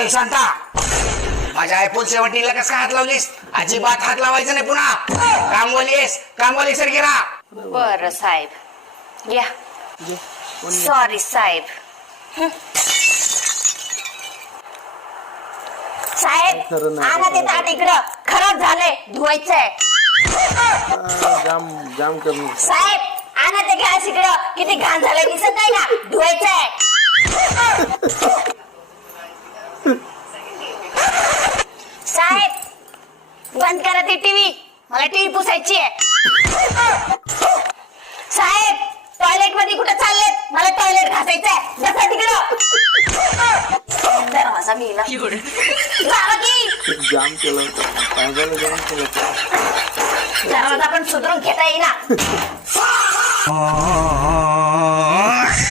ए शांता, माझ्या आयफोन 17 ला कसं हात लावलीस? अजिबात हात लावायचं नाही पुन्हा. कामवाली सर गिरा. बरं साहेब, या. सॉरी साहेब. साहेब आणा ते ताट इकडं, खराब झालंय, धुवायचंय. जाम कमी. साहेब आणा ते गॅस इकडं, किती घाण झालंय दिसत नाही का? धुवायचंय. साहेब बंद करा ते टीव्ही, मला टीव्ही पुसायची आहे. साहेब टॉयलेट मध्ये कुठे चाललेत? मला टॉयलेट घासायचंय. बसा तिकडं. दरवाजा मेला. जावा की. जाम केलं होतं. जाम केलं होतं. दरवाजा पण सुधरून घेता येईना.